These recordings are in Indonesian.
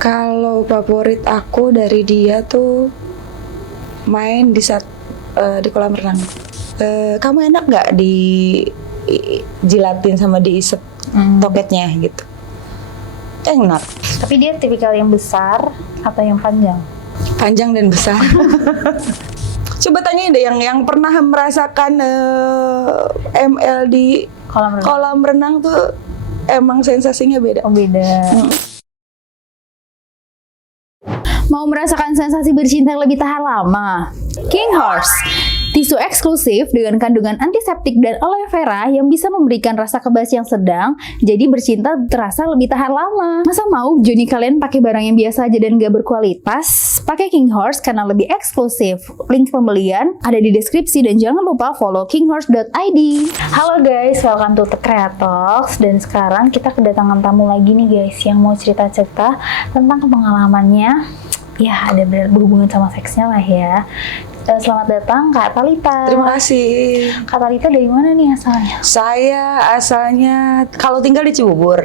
Kalau favorit aku dari dia tuh main di kolam renang. Kamu enak nggak jilatin sama diisep toketnya gitu? Enak. Tapi dia tipikal yang besar atau yang panjang? Panjang dan besar. Coba tanya deh yang pernah merasakan ML di kolam renang tuh emang sensasinya beda. Oh, beda. Mau merasakan sensasi bercinta yang lebih tahan lama? King Horse, tisu eksklusif dengan kandungan antiseptik dan aloe vera yang bisa memberikan rasa kebas yang sedang, jadi bercinta terasa lebih tahan lama. Masa mau Joni kalian pakai barang yang biasa aja dan gak berkualitas? Pakai King Horse karena lebih eksklusif. Link pembelian ada di deskripsi dan jangan lupa follow kinghorse.id. Halo guys, welcome to The Creatox. Dan sekarang kita kedatangan tamu lagi nih guys yang mau cerita-cerita tentang pengalamannya. Ya, ada berhubungan sama seksnya lah ya. Selamat datang Kak Talita. Terima kasih. Kak Talita dari mana nih asalnya? Saya asalnya kalau tinggal di Cibubur,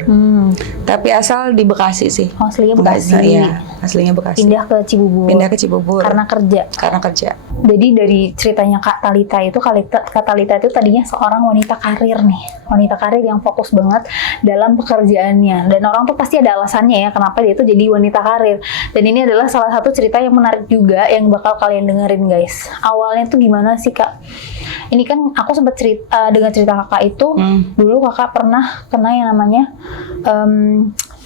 tapi asal di Bekasi sih. Oh, aslinya Bekasi. Iya, aslinya Bekasi. Pindah ke Cibubur. Pindah ke Cibubur. Karena kerja. Karena kerja. Jadi dari ceritanya Kak Talita itu, Kak Talita itu tadinya seorang wanita karir nih. Wanita karir yang fokus banget dalam pekerjaannya. Dan orang tuh pasti ada alasannya ya kenapa dia tuh jadi wanita karir. Dan ini adalah salah satu cerita yang menarik juga yang bakal kalian dengerin guys. Awalnya tuh gimana sih Kak? Ini kan aku sempat dengan cerita kakak itu, dulu kakak pernah kena yang namanya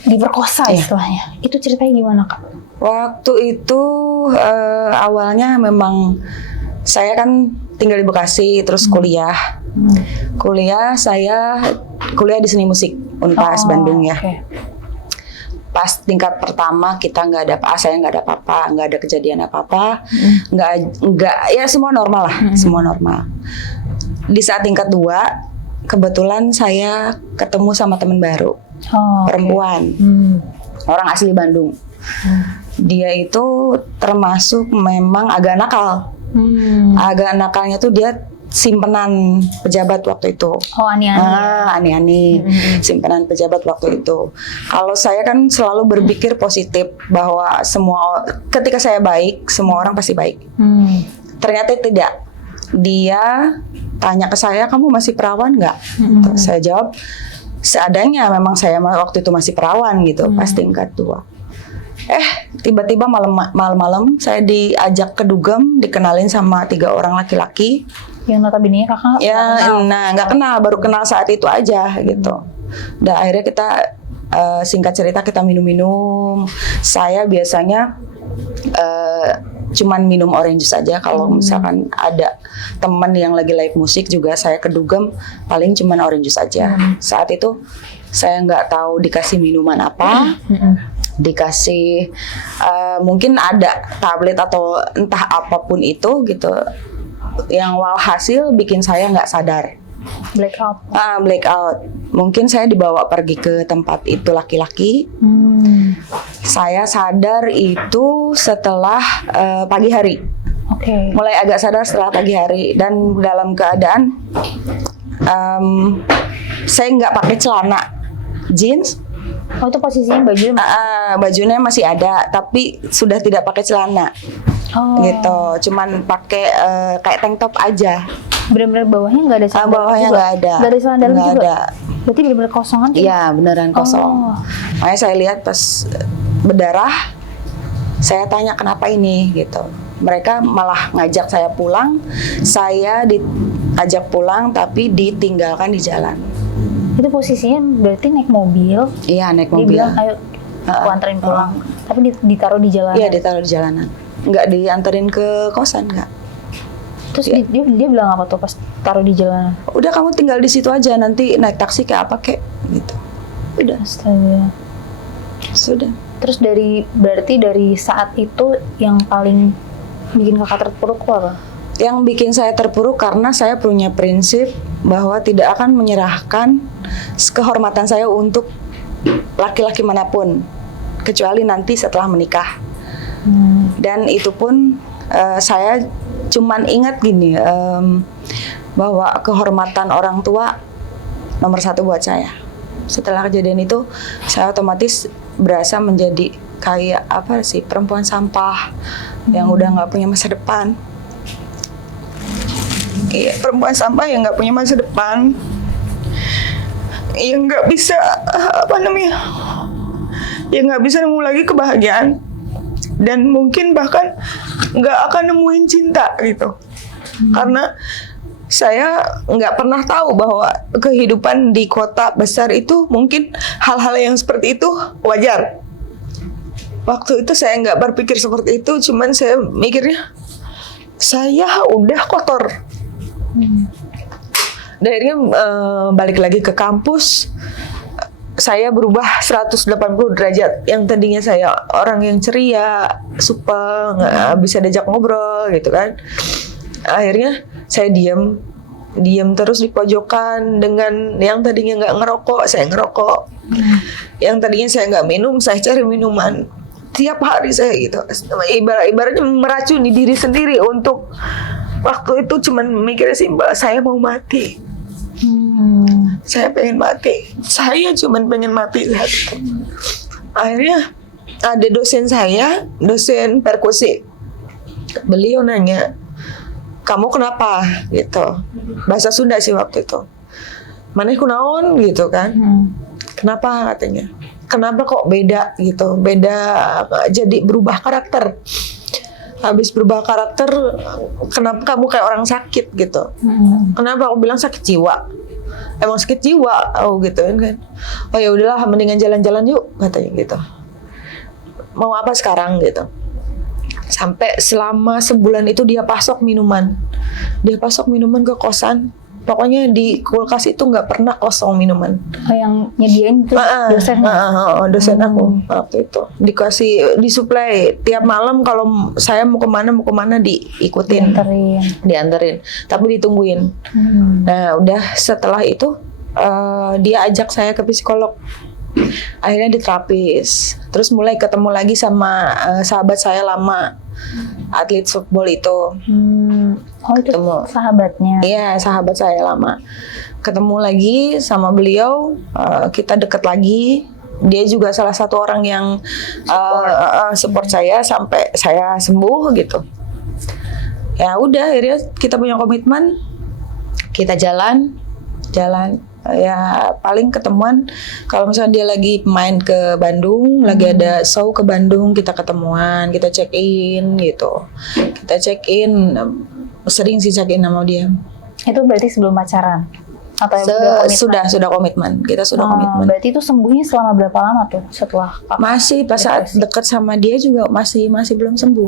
diperkosa istilahnya. Itu ceritanya gimana Kak? Waktu itu awalnya memang saya kan tinggal di Bekasi, terus kuliah. Saya kuliah di seni musik Unpas Bandung ya. Okay. Pas tingkat pertama kita saya nggak ada apa-apa, nggak ada kejadian apa-apa, nggak ya semua normal lah, semua normal. Di saat tingkat 2 kebetulan saya ketemu sama teman baru, perempuan, orang asli Bandung. Dia itu termasuk memang agak nakal, agak nakalnya tuh dia simpenan pejabat waktu itu. Oh, ani-ani. Ani-ani. Simpenan pejabat waktu itu. Kalau saya kan selalu berpikir positif bahwa ketika saya baik, semua orang pasti baik. Ternyata tidak. Dia tanya ke saya, kamu masih perawan nggak? Saya jawab, seadanya memang saya waktu itu masih perawan gitu, pas tingkat 2. Tiba-tiba malam-malam saya diajak ke dugem, dikenalin sama 3 orang laki-laki. Yang notabene kakak nggak kenal, baru kenal saat itu aja gitu. Dan akhirnya kita singkat cerita kita minum-minum. Saya biasanya cuman minum orange juice aja. Kalau misalkan ada teman yang lagi live musik juga saya ke dugem, paling cuman orange juice aja. Saat itu saya nggak tahu dikasih minuman apa. Dikasih mungkin ada tablet atau entah apapun itu gitu, yang walhasil bikin saya nggak sadar, blackout. Mungkin saya dibawa pergi ke tempat itu laki-laki. Saya sadar itu setelah pagi hari. Mulai agak sadar setelah pagi hari dan dalam keadaan saya nggak pakai celana, jeans. Oh, itu posisinya bajunya masih ada, tapi sudah tidak pakai celana. Gitu, cuman pakai kayak tank top aja. Benar-benar bawahnya nggak ada celana. Bawahnya nggak ada. Nggak ada celana dalam juga. Ada. Berarti benar-benar kosongan? Iya, beneran kosong. Makanya saya lihat pas berdarah, saya tanya kenapa ini gitu. Mereka malah ngajak saya pulang. Saya diajak pulang, tapi ditinggalkan di jalan. Itu posisinya berarti naik mobil? Iya, naik mobil. Dia bilang, ayo aku anterin pulang. Tapi ditaruh di jalanan? Iya, ditaruh di jalanan. Nggak dianterin ke kosan, nggak. Terus dia bilang apa tuh pas taruh di jalanan? Udah, kamu tinggal di situ aja, nanti naik taksi kayak apa kek gitu. Udah. Astaga. Sudah. Terus berarti dari saat itu yang paling bikin kakak terpuruk apa? Yang bikin saya terpuruk karena saya punya prinsip bahwa tidak akan menyerahkan kehormatan saya untuk laki-laki manapun, kecuali nanti setelah menikah. Dan itu pun saya cuman ingat gini, bahwa kehormatan orang tua nomor 1 buat saya. Setelah kejadian itu, saya otomatis berasa menjadi kayak apa sih, perempuan sampah yang udah nggak punya masa depan. Iya, perempuan sampah yang nggak punya masa depan, yang nggak bisa yang nggak bisa nemu lagi kebahagiaan, dan mungkin bahkan nggak akan nemuin cinta gitu. Karena saya nggak pernah tahu bahwa kehidupan di kota besar itu mungkin hal-hal yang seperti itu wajar. Waktu itu saya nggak berpikir seperti itu, cuman saya mikirnya saya udah kotor. Dan akhirnya balik lagi ke kampus, saya berubah 180 derajat. Yang tadinya saya orang yang ceria, supel, nggak bisa diajak ngobrol gitu kan. Akhirnya saya diam terus di pojokan. Dengan yang tadinya nggak ngerokok, saya ngerokok. Yang tadinya saya nggak minum, saya cari minuman. Tiap hari saya gitu, ibaratnya meracuni diri sendiri. Untuk waktu itu cuman mikirnya simpel, saya mau mati. Saya pengen mati. Saya cuman pengen mati saat itu. Akhirnya ada dosen saya, dosen perkusi. Beliau nanya, kamu kenapa? Gitu. Bahasa Sunda sih waktu itu. Maneh kunaon gitu kan? Kenapa katanya? Kenapa kok beda gitu? Beda, jadi berubah karakter. Habis berubah karakter, kenapa kamu kayak orang sakit gitu? Kenapa? Aku bilang sakit jiwa. Emang sakit jiwa, gitu kan? Oh ya udahlah, mendingan jalan-jalan yuk, katanya gitu. Mau apa sekarang gitu? Sampai selama sebulan itu dia pasok minuman ke kosan. Pokoknya di kulkas itu nggak pernah kosong minuman. Oh, yang nyediain itu dosennya? Dosen aku waktu itu. Disuplai tiap malam, kalau saya mau kemana diikutin. Dianterin. Tapi ditungguin. Nah udah setelah itu dia ajak saya ke psikolog. Akhirnya diterapis. Terus mulai ketemu lagi sama sahabat saya lama, atlet softball itu. Oh itu ketemu sahabatnya? Iya, sahabat saya lama. Ketemu lagi sama beliau, kita deket lagi. Dia juga salah satu orang yang support saya sampai saya sembuh gitu. Ya udah, akhirnya kita punya komitmen, kita jalan. Ya paling ketemuan kalau misalnya dia lagi main ke Bandung, lagi ada show ke Bandung, kita ketemuan, kita check in gitu. Sering sih check in sama dia. Itu berarti sebelum pacaran? Atau sudah komitmen. Kita sudah komitmen. Berarti itu sembuhnya selama berapa lama tuh setelah? Masih pas saat dekat sama dia juga masih belum sembuh.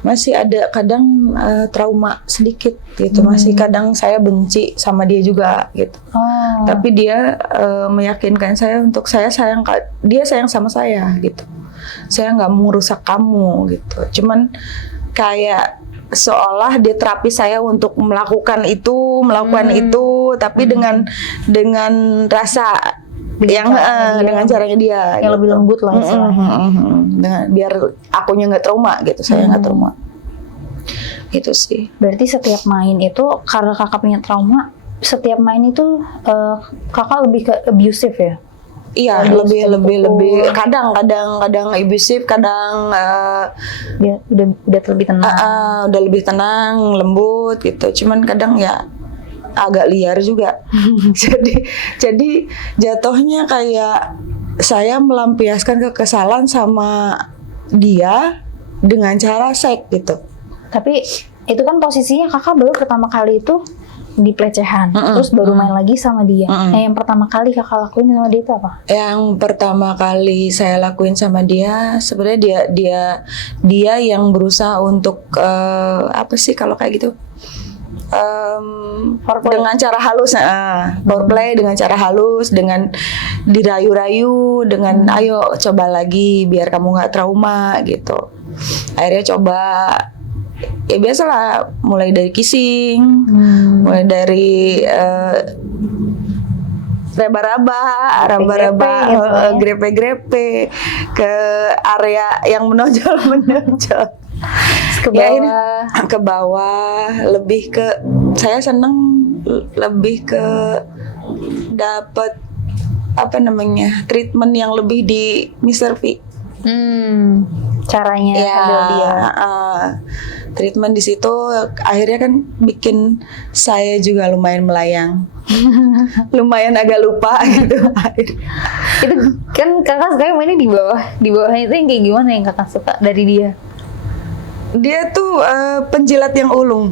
Masih ada kadang trauma sedikit gitu. Masih kadang saya benci sama dia juga gitu. Tapi dia meyakinkan saya untuk dia sayang sama saya gitu. Saya nggak mau rusak kamu gitu. Cuman kayak seolah dia terapi saya untuk melakukan itu, tapi dengan rasa dengan caranya dia yang gitu. Lebih lembut lah dengan biar akunya nggak trauma gitu, saya nggak trauma. Itu sih. Berarti setiap main itu, karena kakak punya trauma, setiap main itu kakak lebih ke abusive ya? Iya, lebih kadang abusive, kadang dia udah lebih tenang. Udah lebih tenang, lembut gitu. Cuman kadang ya agak liar juga. jadi jatuhnya kayak saya melampiaskan kekesalan sama dia dengan cara seks gitu. Tapi itu kan posisinya kakak baru pertama kali itu di pelecehan, terus baru main lagi sama dia. Nah, yang pertama kali kakak lakuin sama dia itu apa? Yang pertama kali saya lakuin sama dia, sebenarnya dia yang berusaha untuk apa sih kalau kayak gitu? Dengan cara halus, foreplay dengan cara halus, dengan dirayu-rayu, dengan ayo coba lagi biar kamu nggak trauma gitu. Akhirnya coba. Ya biasalah, mulai dari kissing, mulai dari raba-raba, grepe-grepe ke area yang menonjol. Ke bawah, lebih ke saya seneng lebih ke dapat treatment yang lebih di Mr. V. Caranya Ya, handle dia. treatment di situ akhirnya kan bikin saya juga lumayan melayang, lumayan agak lupa gitu. Itu kan kakak sekarang mainnya di bawahnya itu yang kayak gimana yang kakak suka dari dia? Dia tuh penjilat yang ulung.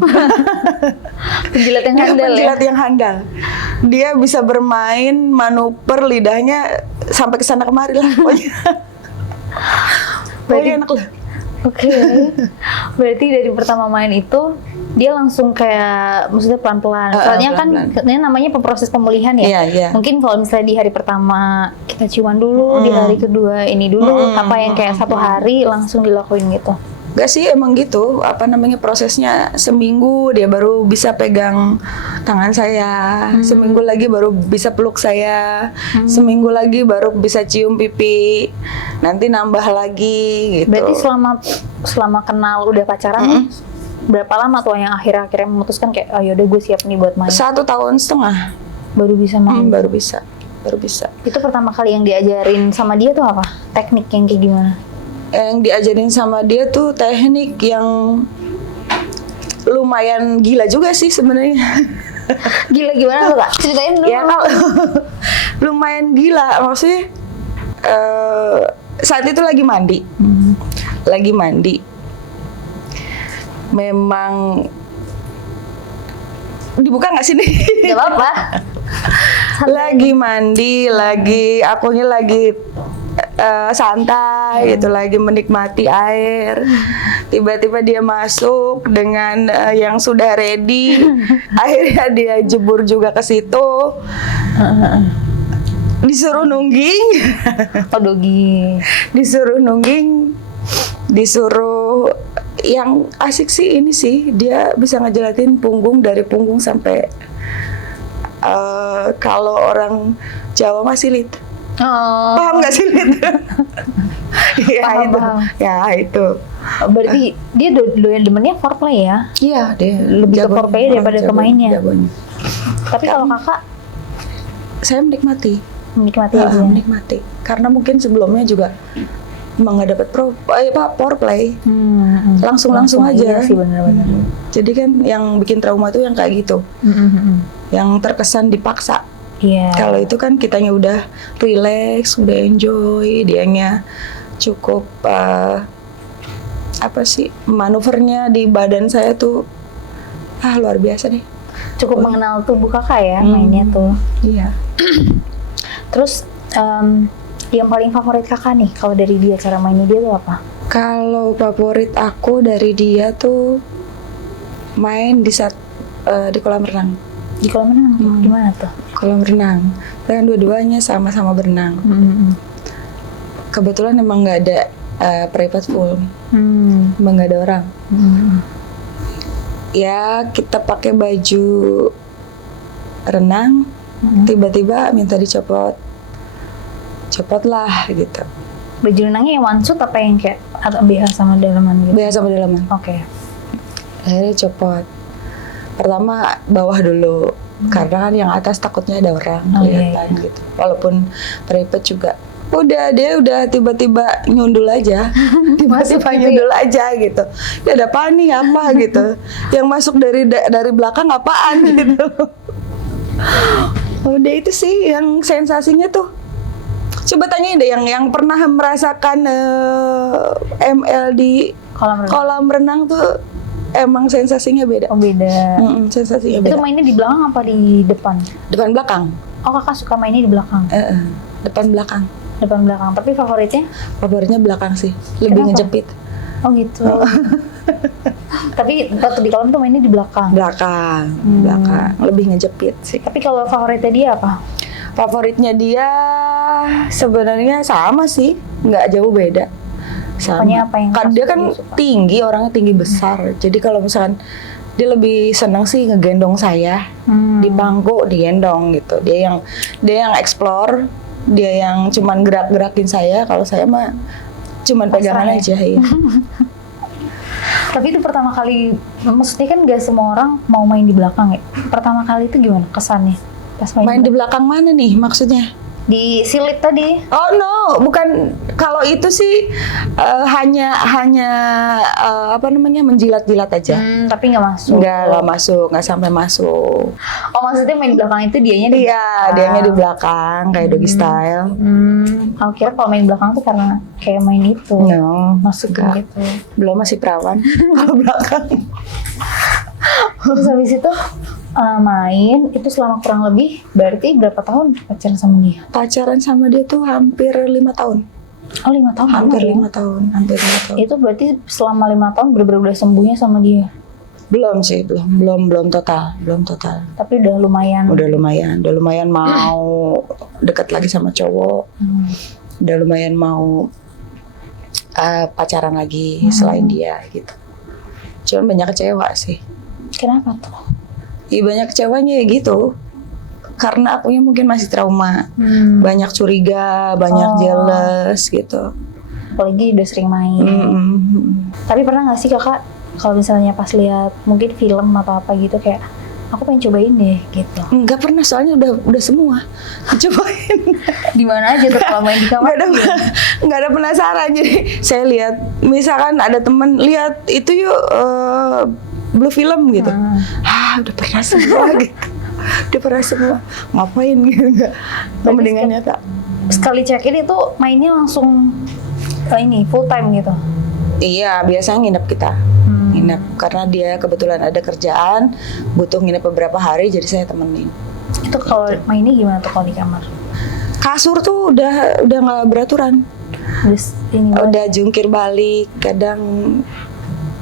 Penjilat yang Dia handal ya? penjilat yang handal. Dia bisa bermain manuver lidahnya sampai kesana kemari lah pokoknya. Pokoknya enak lah. Oke. Berarti dari pertama main itu dia langsung kayak maksudnya pelan-pelan. Soalnya pelan-pelan. kan ini namanya proses pemulihan ya. Iya, iya. Mungkin kalau misalnya di hari pertama kita ciuman dulu, di hari kedua ini dulu, apa yang kayak 1 hari langsung dilakuin gitu. Gak sih, emang gitu. Apa namanya, prosesnya seminggu dia baru bisa pegang tangan saya, seminggu lagi baru bisa peluk saya, seminggu lagi baru bisa cium pipi, nanti nambah lagi gitu. Berarti selama kenal udah pacaran nih, berapa lama tuh yang akhirnya memutuskan kayak oh yaudah gue siap nih buat main? 1,5 tahun Baru bisa main. baru bisa. Itu pertama kali yang diajarin sama dia tuh apa? Teknik yang kayak gimana? Yang diajarin sama dia tuh teknik yang lumayan gila juga sih sebenarnya. Gila gimana tuh kak? Ceritain dulu. Ya kalau lumayan gila, maksudnya saat itu lagi mandi, memang dibuka nggak sih nih? Gak apa-apa. Lagi mandi, akunya lagi santai gitu, lagi menikmati air. Tiba-tiba dia masuk dengan yang sudah ready. Akhirnya dia jebur juga ke situ. Disuruh nungging. Oh dogi. Disuruh nungging. Disuruh, yang asik sih ini sih, dia bisa ngejelatin punggung, dari punggung sampai kalau orang Jawa masih lit. Oh. Paham nggak sih Lid? Ya Paham, itu. paham. Ya itu. Berarti dia doyan demennya foreplay ya? Iya, dia Lebih ke jagoan, foreplay daripada ke mainnya. jagoannya. Tapi kalau kakak Saya menikmati. menikmati aja. Menikmati. Karena mungkin sebelumnya juga emang nggak dapat foreplay. Langsung aja. Iya sih benar-benar. Jadi kan yang bikin trauma tuh yang kayak gitu. Yang terkesan dipaksa. Iya. Kalau itu kan kitanya udah relax, udah enjoy, dianya cukup manuvernya di badan saya tuh luar biasa deh. Cukup mengenal tubuh kakak ya mainnya tuh. Iya. Terus yang paling favorit kakak nih kalau dari dia, cara mainnya dia tuh apa? Kalau favorit aku dari dia tuh main di kolam renang. Di kolam renang gimana tuh? Kolam renang, kan dua-duanya sama-sama berenang. Kebetulan emang nggak ada private pool, emang nggak ada orang. Ya kita pakai baju renang, tiba-tiba minta dicopot lah gitu. Baju renangnya yang one suit apa yang kayak atau BH sama dalaman gitu? BH sama dalaman. Oke. Akhirnya copot. Pertama bawah dulu, karena kan yang atas takutnya ada orang kelihatan gitu. Walaupun private juga. Dia udah tiba-tiba nyundul aja. Tiba-tiba nyundul aja gitu. Ya ada apa nih, apa gitu. Yang masuk dari belakang apaan gitu. Udah itu sih yang sensasinya tuh. Coba tanyain deh yang pernah merasakan ML di kolam renang tuh, emang sensasinya beda. Oh beda. Sensasinya beda. Itu mainnya di belakang apa di depan? Depan belakang. Oh kakak suka mainnya di belakang? Depan belakang. Depan belakang. Tapi Favoritnya belakang sih. Lebih Kenapa? ngejepit. Oh gitu. Tapi waktu di kolam tuh mainnya di belakang? Belakang. Lebih ngejepit sih. Tapi kalau favoritnya dia apa? Favoritnya dia sebenarnya sama sih. Nggak jauh beda. Sama. Pokoknya apa yang Kan dia kan tinggi, orangnya tinggi besar. Jadi kalau misalkan dia lebih senang sih ngegendong saya. Di bangku digendong gitu. Dia yang explore, dia yang cuman gerak-gerakin saya. Kalau saya mah cuman pegangan aja ya. Tapi itu pertama kali, maksudnya kan gak semua orang mau main di belakang ya. Pertama kali itu gimana kesannya? Pas Main di belakang mana nih maksudnya? Disilit tadi. Oh no, bukan. Kalau itu sih hanya apa namanya, menjilat-jilat aja. Tapi nggak masuk. Nggak masuk, nggak sampai masuk. Oh, maksudnya main di belakang itu dianya di Iya, dianya di belakang kayak doggy style. Aku kira kalau main belakang tuh karena kayak main itu. No, Masuk enggak. gitu. Belum, masih perawan. Kalau belakang. Terus habis itu main itu selama kurang lebih berarti berapa tahun pacaran sama dia? Pacaran sama dia tuh hampir 5 tahun. Oh, 5 tahun. Hampir lama 5 tahun, hampir 5 tahun. Itu berarti selama 5 tahun bener-bener udah sembuhnya sama dia. Belum sih, belum total. Tapi udah lumayan. Udah lumayan mau deket lagi sama cowok. Udah lumayan mau pacaran lagi selain dia gitu. Cuman banyak kecewa sih. Kenapa tuh? Iya, banyak kecewanya ya gitu. Karena akunya mungkin masih trauma. Banyak curiga, banyak jealous gitu. Apalagi udah sering main. Tapi pernah nggak sih kakak kalau misalnya pas lihat mungkin film atau apa gitu kayak aku pengen cobain deh gitu? Nggak pernah, soalnya udah semua cobain. Di mana aja tuh kalau main di kamar? Nggak ada penasaran. Jadi saya lihat, misalkan ada teman lihat itu yuk Blue Film gitu. Udah pernah semua gitu. Udah pernah semua. Ngapain gitu, nggak? Mendingan nyata. Sekali check-in itu mainnya langsung ini full time gitu? Iya, biasanya nginep kita. Nginep karena dia kebetulan ada kerjaan, butuh nginep beberapa hari, jadi saya temenin. Itu kalau mainnya gimana tuh kalau di kamar? Kasur tuh udah nggak beraturan. Udah jungkir balik, kadang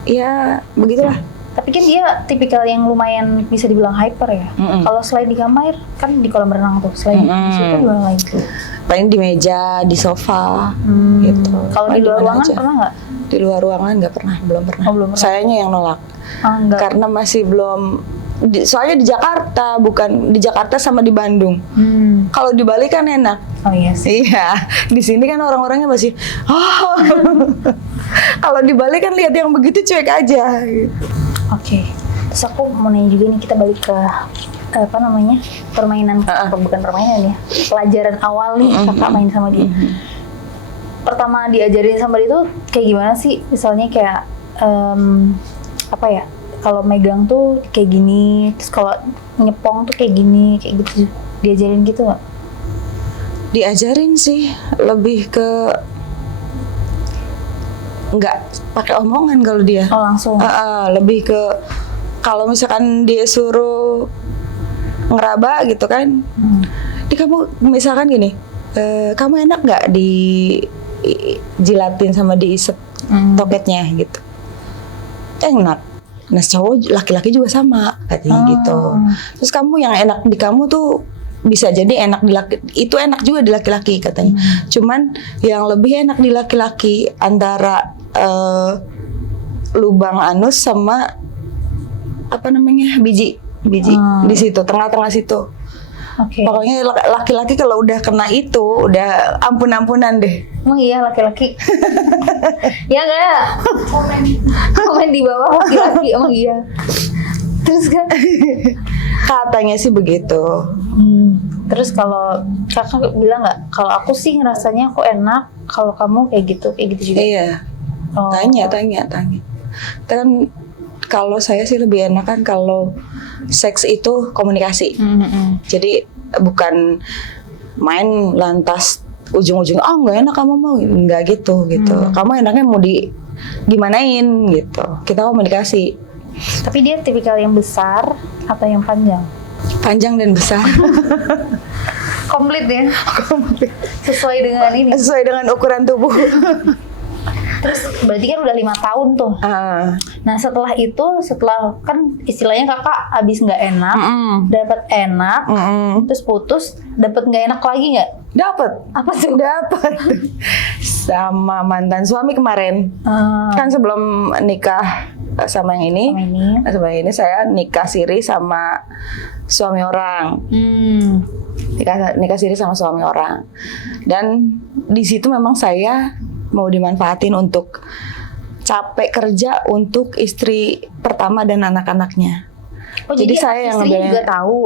ya begitulah. Tapi kan dia tipikal yang lumayan bisa dibilang hyper ya. Kalau selain di kamar kan di kolam renang tuh, selain di situ gimana lain tuh? Paling di meja, di sofa, gitu. Kalau di luar ruangan pernah nggak? Di luar ruangan nggak pernah, belum pernah. Belum pernah. Sayanya yang nolak. Karena masih belum. Soalnya di Jakarta, bukan di Jakarta sama di Bandung. Kalau di Bali kan enak. Oh iya sih. Iya, di sini kan orang-orangnya masih. Kalau di Bali kan lihat yang begitu cuek aja. Gitu. Oke. Terus aku mau nanya juga nih, kita balik ke apa namanya, permainan, bukan permainan ya, pelajaran awal nih kakak main sama dia. Pertama diajarin sama dia tuh kayak gimana sih? Misalnya kayak apa ya? Kalau megang tuh kayak gini, terus kalau nyepong tuh kayak gini, kayak gitu. Diajarin gitu nggak? Diajarin sih, lebih ke nggak pakai omongan kalau dia. Oh, langsung. Lebih ke kalau misalkan dia suruh ngeraba gitu kan. Di kamu misalkan gini, kamu enak nggak dijilatin sama diisep toketnya gitu? Enak. Nah cowok laki-laki juga sama katanya gitu. Terus kamu yang enak di kamu tuh bisa jadi enak di laki, itu enak juga di laki-laki katanya. Cuman yang lebih enak di laki-laki antara lubang anus sama apa namanya, biji di situ, tengah-tengah situ. Pokoknya laki-laki kalau udah kena itu udah ampun-ampunan deh. Emang iya laki-laki? Ya nggak? Komen di bawah laki-laki, emang iya. Terus kan? Katanya sih begitu. Terus kalau kakak bilang nggak? Kalau aku sih ngerasanya aku enak. Kalau kamu kayak gitu juga. Iya. Tanya. Kan kalau saya sih lebih enak kan kalau seks itu komunikasi. Jadi bukan main lantas ujung-ujungnya nggak enak kamu mau, nggak gitu. Kamu enaknya mau gimanain gitu. Kita komunikasi. Tapi dia tipikal yang besar atau yang panjang? Panjang dan besar. Komplit ya? Komplit. Sesuai dengan ini? Sesuai dengan ukuran tubuh. Terus berarti kan udah 5 tahun tuh. Nah setelah itu, setelah kan istilahnya kakak abis nggak enak, dapat enak, terus putus, dapat nggak enak lagi nggak? Dapat. Apa tuh? Dapat. Sama mantan suami kemarin. Kan sebelum nikah sama yang ini, saya nikah siri sama suami orang. Nikah siri sama suami orang. Dan di situ memang saya mau dimanfaatin untuk capek kerja untuk istri pertama dan anak-anaknya. Oh, jadi saya yang istrinya juga tahu?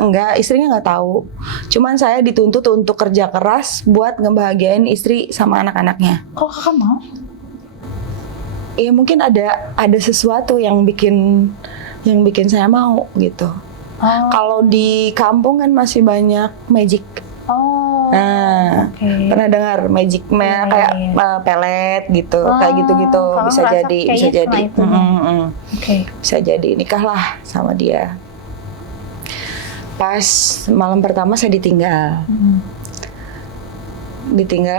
Enggak, istrinya nggak tahu. Cuman saya dituntut untuk kerja keras buat ngebahagiain istri sama anak-anaknya. Kok kakak mau? Ya mungkin ada sesuatu yang bikin saya mau gitu. Kalau di kampung kan masih banyak magic. Nah, pernah dengar magic kayak pelet gitu, kayak gitu-gitu bisa jadi. Bisa jadi nikahlah sama dia. Pas malam pertama saya ditinggal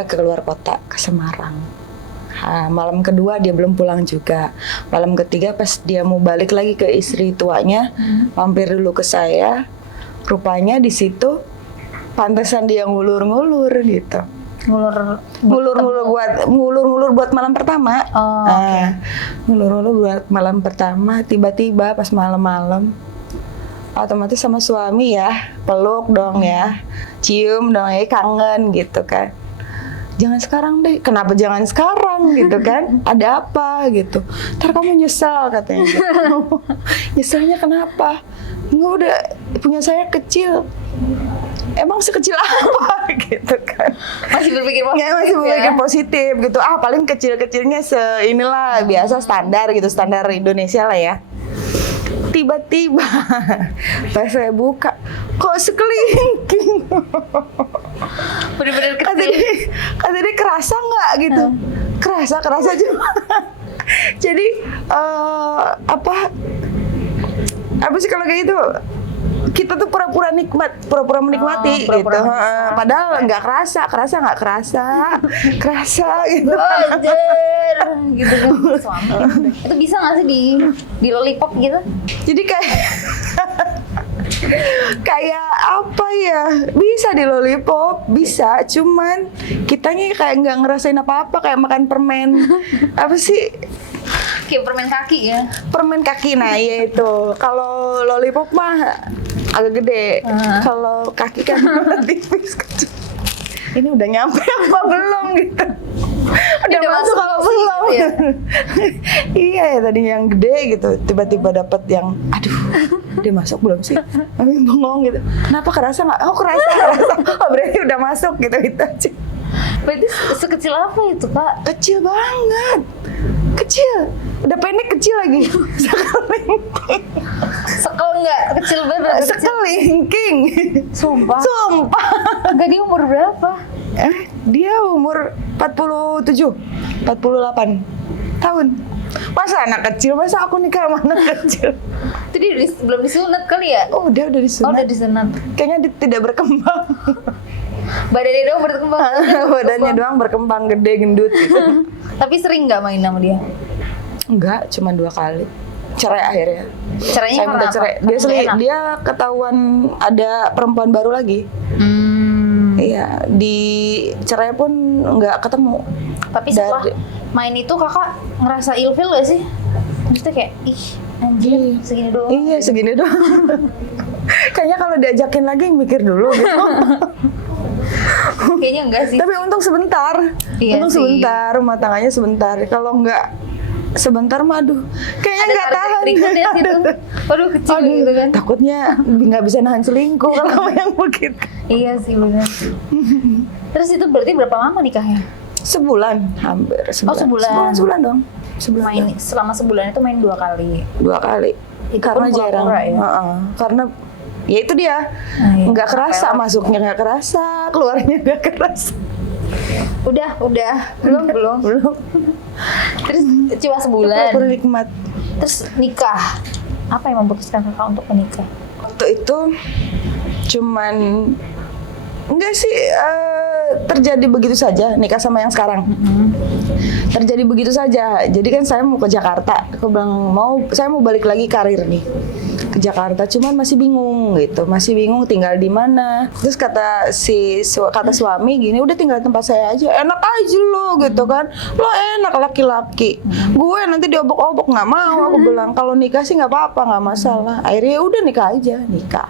ke luar kota, ke Semarang. Malam kedua dia belum pulang juga. Malam ketiga pas dia mau balik lagi ke istri tuanya, mampir dulu ke saya. Rupanya di situ pantesan dia ngulur-ngulur gitu. Ngulur-ngulur buat malam pertama. Ngulur-ngulur buat malam pertama. Tiba-tiba pas malam-malam, otomatis sama suami ya, peluk dong ya, cium dong ya, kangen gitu kan. Jangan sekarang deh. Kenapa jangan sekarang gitu kan? Ada apa gitu? Ntar kamu nyesal katanya gitu. Nyeselnya kenapa? Enggak, udah punya saya kecil. Emang sekecil apa gitu kan? Masih berpikir positif. Ya, masih berpikir positif gitu. Paling kecil-kecilnya inilah biasa standar gitu, standar Indonesia lah ya. Tiba-tiba pas saya buka, kok sekelingking. Bener-bener kecil. Kata dia kerasa nggak gitu? Kerasa cuma. Jadi apa sih kalau kayak gitu? Kita tuh pura-pura menikmati gitu. Padahal nggak kerasa gitu. Wajar gitu kan suami. Itu bisa nggak sih di lollipop gitu? Jadi kayak apa ya? Bisa di lollipop, bisa. Cuman kitanya kayak nggak ngerasain apa-apa, kayak makan permen. Apa sih? Kayak permen kaki ya? Permen kaki, nah ya itu. Kalau lollipop mah agak gede. Kalau kaki kan tipis kecil. Ini udah nyampe apa belum gitu? Udah masuk apa belum? Gitu ya? Iya ya, tadi yang gede gitu. Tiba-tiba dapet yang, aduh, dia masuk belum sih? Kami bengong gitu. Kenapa kerasa nggak? Oh kerasa. Oh berarti udah masuk gitu itu aja. Berarti sekecil apa itu Kak? Kecil banget. Kecil. Udah pendek kecil lagi. Sekel nggak? Kecil banget. Sekelingking. Sumpah. Enggak, dia umur berapa? Dia umur 48 tahun. Masa anak kecil? Masa aku nikah sama anak kecil? Itu dia belum disunat kali ya? Oh, dia udah disunat. Oh, udah disunat. Kayaknya dia tidak berkembang. Badannya doang berkembang. Badannya doang berkembang, gede, gendut gitu. Tapi sering nggak main sama dia? Enggak, cuma 2 kali. Cerai akhirnya. Caranya saya minta cerai. Dia ketahuan ada perempuan baru lagi. Iya, di cerai pun nggak ketemu. Tapi setelah main itu kakak ngerasa ilfil gak sih? Maksudnya kayak, ih anjir segini doang. Iya, segini doang. Kayaknya kalau diajakin lagi mikir dulu gitu. Kayaknya enggak sih. Tapi untung sebentar. Iya untung sih. sebentar, rumah tangganya sebentar. Kalau nggak sebentar mah aduh, kayaknya nggak tahan. Waduh kecil gitu kan. Takutnya nggak bisa nahan selingkuh kalau yang begitu. Iya sih benar. Terus itu berarti berapa lama nikahnya? Sebulan, hampir sebulan. Oh sebulan. Sebulan dong. Sebulan. Main selama sebulan itu main 2 kali. 2 kali. Itu Karena pun jarang. pura-pura ya? Karena ya itu dia. Nggak kerasa masuknya, nggak kerasa keluarnya, nggak kerasa. Udah belum. Terus cuma sebulan. Bernikmat. Terus nikah. Apa yang memutuskan kakak untuk menikah? Waktu itu cuman enggak sih, terjadi begitu saja nikah sama yang sekarang. Terjadi begitu saja. Jadi kan saya mau ke Jakarta. Aku bilang saya mau balik lagi karir nih ke Jakarta. Cuman masih bingung gitu. Masih bingung tinggal di mana. Terus kata suami gini, udah tinggal tempat saya aja. Enak aja lo gitu kan. Lo enak laki-laki. Gue nanti diobok-obok, nggak mau. Aku bilang kalau nikah sih nggak apa-apa, nggak masalah. Akhirnya udah nikah aja, nikah.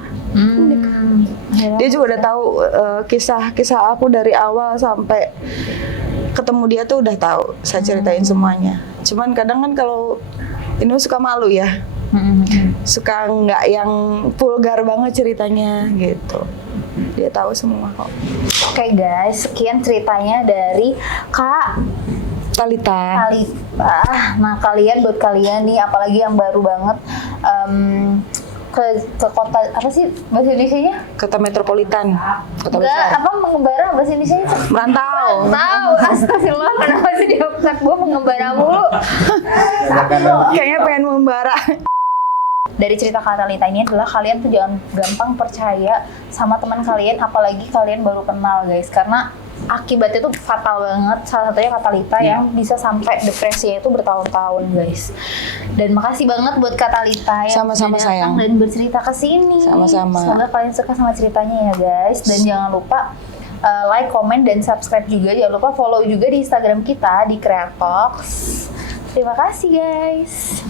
Dia juga udah tahu kisah aku dari awal sampai ketemu dia tuh udah tahu. Saya ceritain semuanya. Cuman kadang kan kalau ini suka malu ya. suka nggak yang vulgar banget ceritanya gitu. Dia tahu semua kok. Oke guys, sekian ceritanya dari Kak Talita. Nah buat kalian nih, apalagi yang baru banget ke kota apa sih bahasa Indonesianya? Kota metropolitan. Kota Enggak, besar. apa mengembara bahasa Indonesianya? Merantau. Tahu, astagfirullah, kenapa sih di otak gue mengembara mulu? Kayaknya pengen membara. Dari cerita Kak Talita ini adalah kalian tuh jangan gampang percaya sama teman kalian, apalagi kalian baru kenal guys, karena akibatnya tuh fatal banget. Salah satunya Kak Talita yang bisa sampai depresinya itu bertahun-tahun guys. Dan makasih banget buat Kak Talita yang Sama-sama, sudah datang sayang. dan bercerita ke sini. Sama-sama. Semoga kalian suka sama ceritanya ya guys. Dan jangan lupa like, comment, dan subscribe juga. Jangan lupa follow juga di Instagram kita di Creatox. Terima kasih guys.